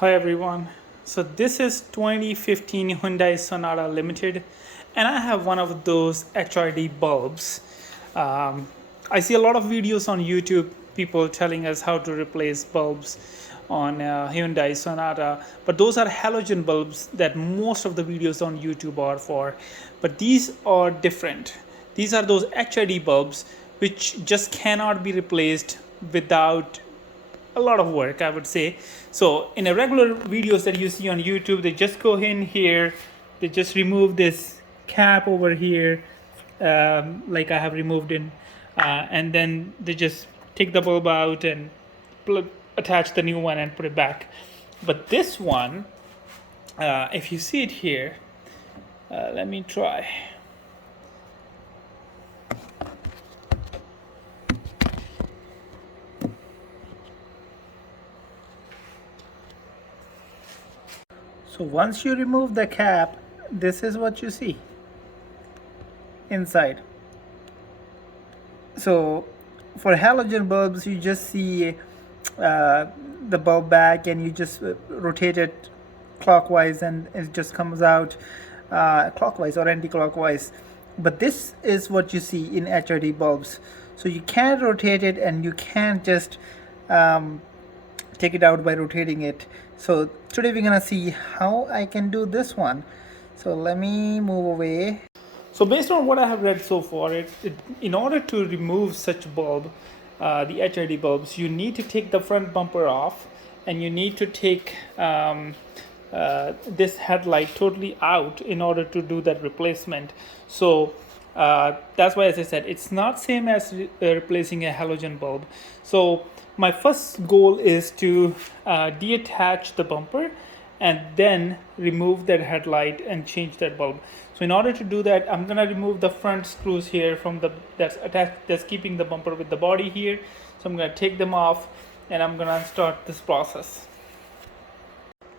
Hi everyone. So this is 2015 Hyundai Sonata Limited, and I have one of those HRD bulbs. Um, I see a lot of videos on YouTube, people telling us how to replace bulbs on Hyundai Sonata, but those are halogen bulbs that most of the videos on YouTube are for. But these are different. These are those HID bulbs which just cannot be replaced without a lot of work, I would say. So in a regular videos that you see on YouTube, they just go in here, they just remove this cap over here, like I have removed in, and then they just take the bulb out and attach the new one and put it back. But this one, if you see it here, let me try. So once you remove the cap, this is what you see inside. So for halogen bulbs, you just see the bulb back and you just rotate it clockwise and it just comes out clockwise or anti-clockwise. But this is what you see in HRD bulbs. So you can't rotate it and you can't just take it out by rotating it. So today we're gonna see how I can do this one. So let me move away. So based on what I have read so far, in order to remove such bulb, the HID bulbs, you need to take the front bumper off, and you need to take this headlight totally out in order to do that replacement. So that's why, as I said, it's not same as replacing a halogen bulb. So my first goal is to detach the bumper and then remove that headlight and change that bulb. So in order to do that, I'm gonna remove the front screws here from the that's attached, that's keeping the bumper with the body here. So I'm gonna take them off and I'm gonna start this process.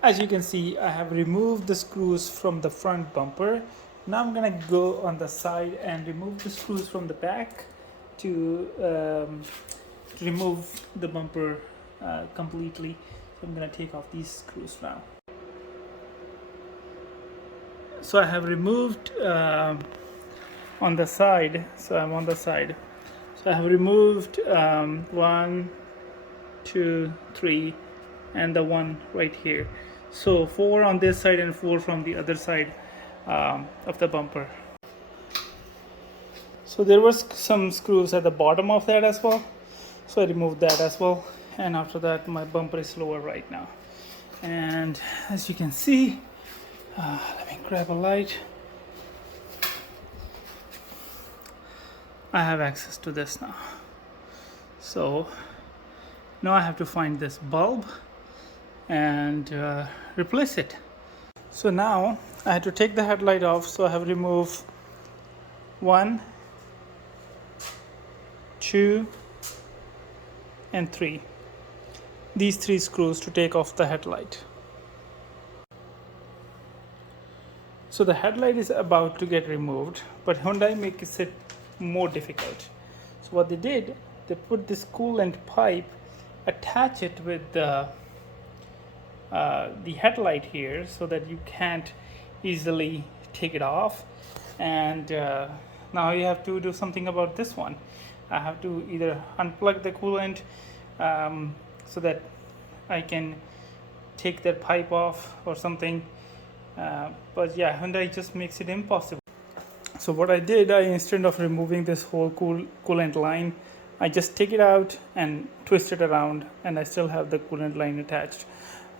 As you can see, I have removed the screws from the front bumper. Now I'm gonna go on the side and remove the screws from the back to remove the bumper completely. So I'm gonna take off these screws now. So I have removed on the side. So I'm on the side. So I have removed 1, 2, 3, and the one right here. So 4 on this side and 4 from the other side of the bumper. So there was some screws at the bottom of that as well. So I removed that as well. And after that, my bumper is lower right now. And as you can see, let me grab a light. I have access to this now. So now I have to find this bulb and replace it. So now I had to take the headlight off. So I have removed 1, 2, and 3. These 3 screws to take off the headlight. So the headlight is about to get removed, but Hyundai makes it more difficult. So what they did, they put this coolant pipe, attach it with the headlight here so that you can't easily take it off. And now you have to do something about this one. I have to either unplug the coolant so that I can take that pipe off or something. But yeah, Hyundai just makes it impossible. So what I did, instead of removing this whole coolant line, I just take it out and twist it around, and I still have the coolant line attached.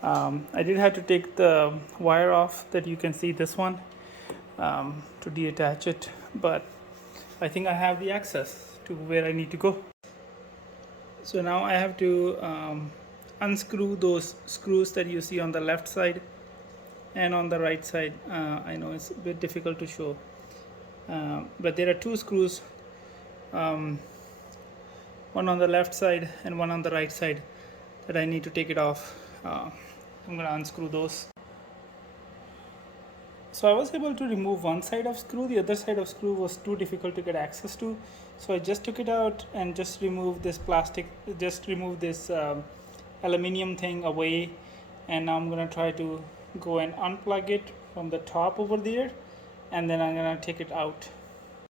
I did have to take the wire off that you can see, this one, to detach it, but I think I have the access to where I need to go. So now I have to unscrew those screws that you see on the left side and on the right side. I know it's a bit difficult to show, but there are 2 screws, one on the left side and one on the right side, that I need to take it off. I'm gonna unscrew those. So I was able to remove one side of screw. The other side of screw was too difficult to get access to, so I just took it out and just removed this plastic, just remove this aluminium thing away and now I'm gonna try to go and unplug it from the top over there, and then I'm gonna take it out.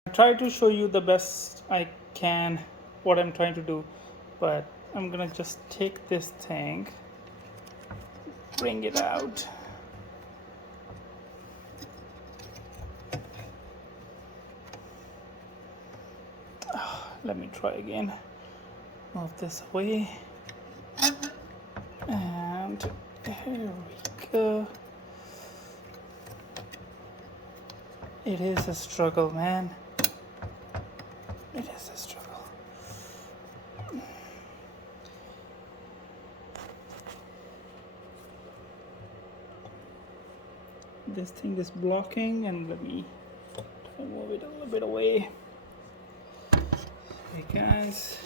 I try to show you the best I can what I'm trying to do, but I'm gonna just take this thing, bring it out. Let me try again. Move this away. And here we go. It is a struggle, man. It is a struggle. This thing is blocking, and let me try to move it a little bit away. Hey guys.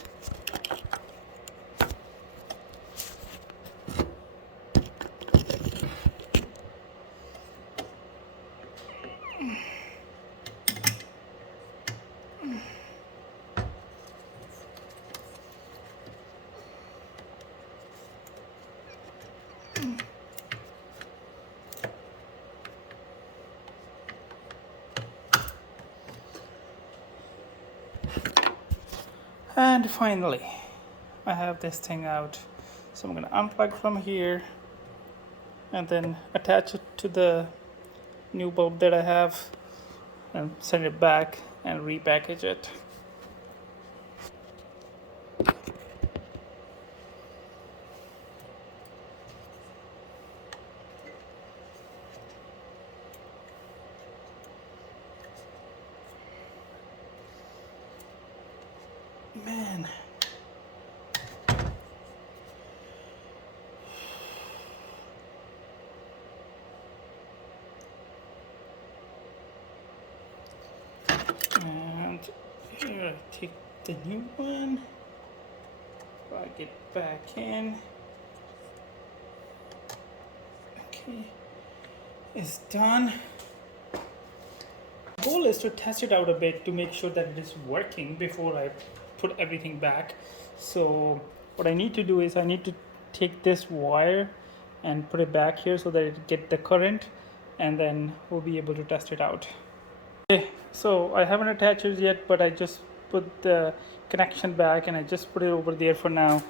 And finally, I have this thing out. So I'm going to unplug from here and then attach it to the new bulb that I have and send it back and repackage it. Man. And here I take the new one, plug it back in. Okay, it's done. The goal is to test it out a bit to make sure that it is working before I put everything back. So what I need to do is I need to take this wire and put it back here so that it get the current, and then we'll be able to test it out. Okay, so I haven't attached it yet, but I just put the connection back and I just put it over there for now,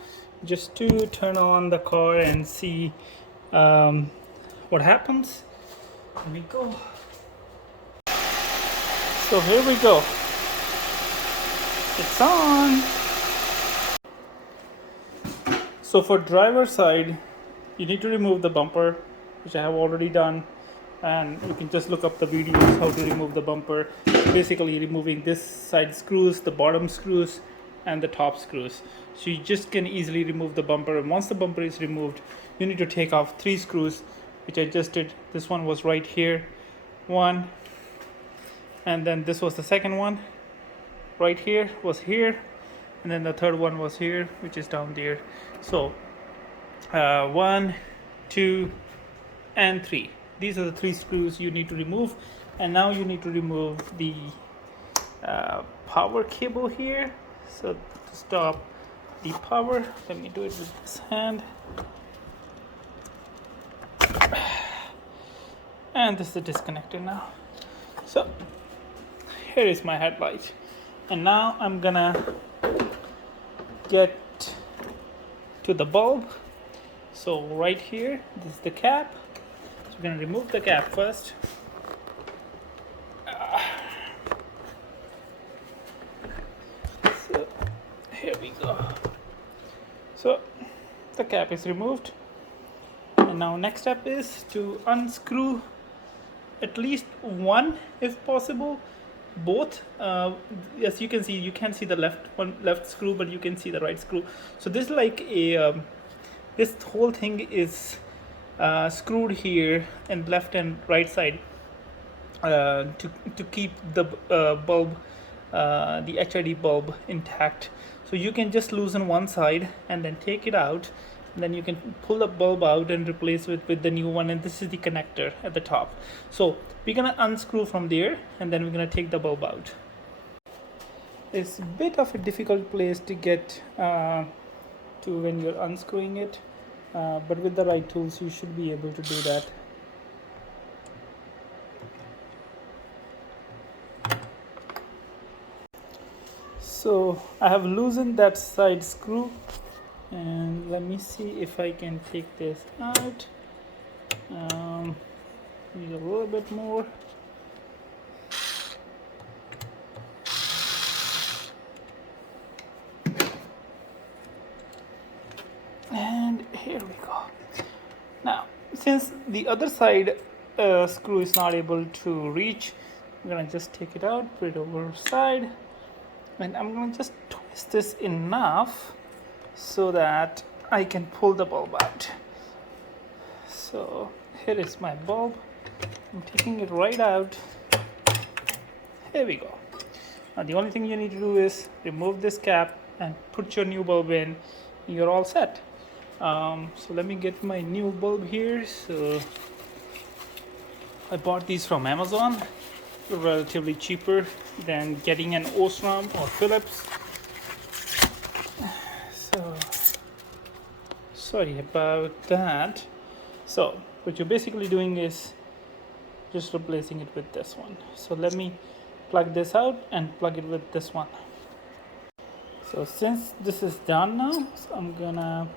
just to turn on the car and see what happens. Here we go. So here we go. It's on. So for driver side, you need to remove the bumper, which I have already done, and you can just look up the videos how to remove the bumper. Basically removing this side screws, the bottom screws, and the top screws. So you just can easily remove the bumper, and once the bumper is removed, you need to take off 3 screws, which I just did. This one was right here, one, and then this was the second one right here, was here, and then the third one was here, which is down there. So 1, 2, and 3. These are the 3 screws you need to remove. And now you need to remove the power cable here. So to stop the power, let me do it with this hand. And this is disconnected now. So here is my headlight, and now I'm gonna get to the bulb. So right here, this is the cap. So we're gonna remove the cap first. So here we go. So the cap is removed, and now next step is to unscrew at least one, if possible, both. As you can see, you can't see the left screw, but you can see the right screw. So this is like a this whole thing is screwed here and left and right side to keep the bulb, the HID bulb, intact. So you can just loosen one side and then take it out, and then you can pull the bulb out and replace it with the new one, and this is the connector at the top. So we're gonna unscrew from there, and then we're gonna take the bulb out. It's a bit of a difficult place to get to when you're unscrewing it, but with the right tools you should be able to do that. So I have loosened that side screw, and let me see if I can take this out. Need a little bit more. And here we go. Now, since the other side screw is not able to reach, I'm gonna just take it out, put it over side, and I'm gonna just twist this enough so that I can pull the bulb out. So here is my bulb. I'm taking it right out. Here we go. Now the only thing you need to do is remove this cap and put your new bulb in. You're all set. So let me get my new bulb here. So I bought these from Amazon. They're relatively cheaper than getting an Osram or Philips. So sorry about that. So what you're basically doing is just replacing it with this one. So let me plug this out and plug it with this one. So since this is done now, so I'm gonna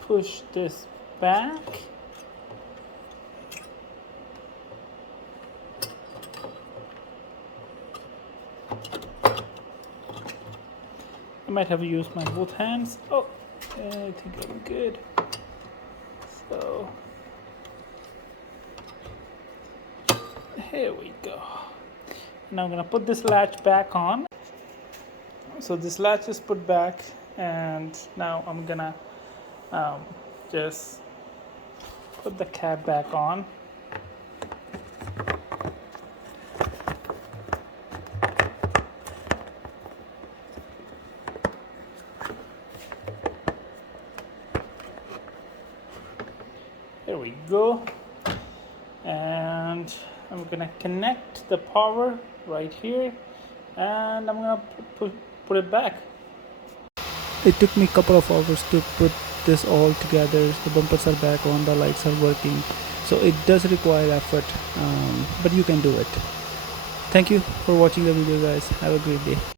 push this back. I might have used my both hands. Oh, I think I'm good. So here we go. Now I'm gonna put this latch back on. So this latch is put back, and now I'm gonna just put the cap back on. There we go. And I'm gonna connect the power right here, and I'm gonna put it back. It took me a couple of hours to put this all together. The bumpers are back on, the lights are working, so it does require effort, but you can do it. Thank you for watching the video, guys. Have a great day.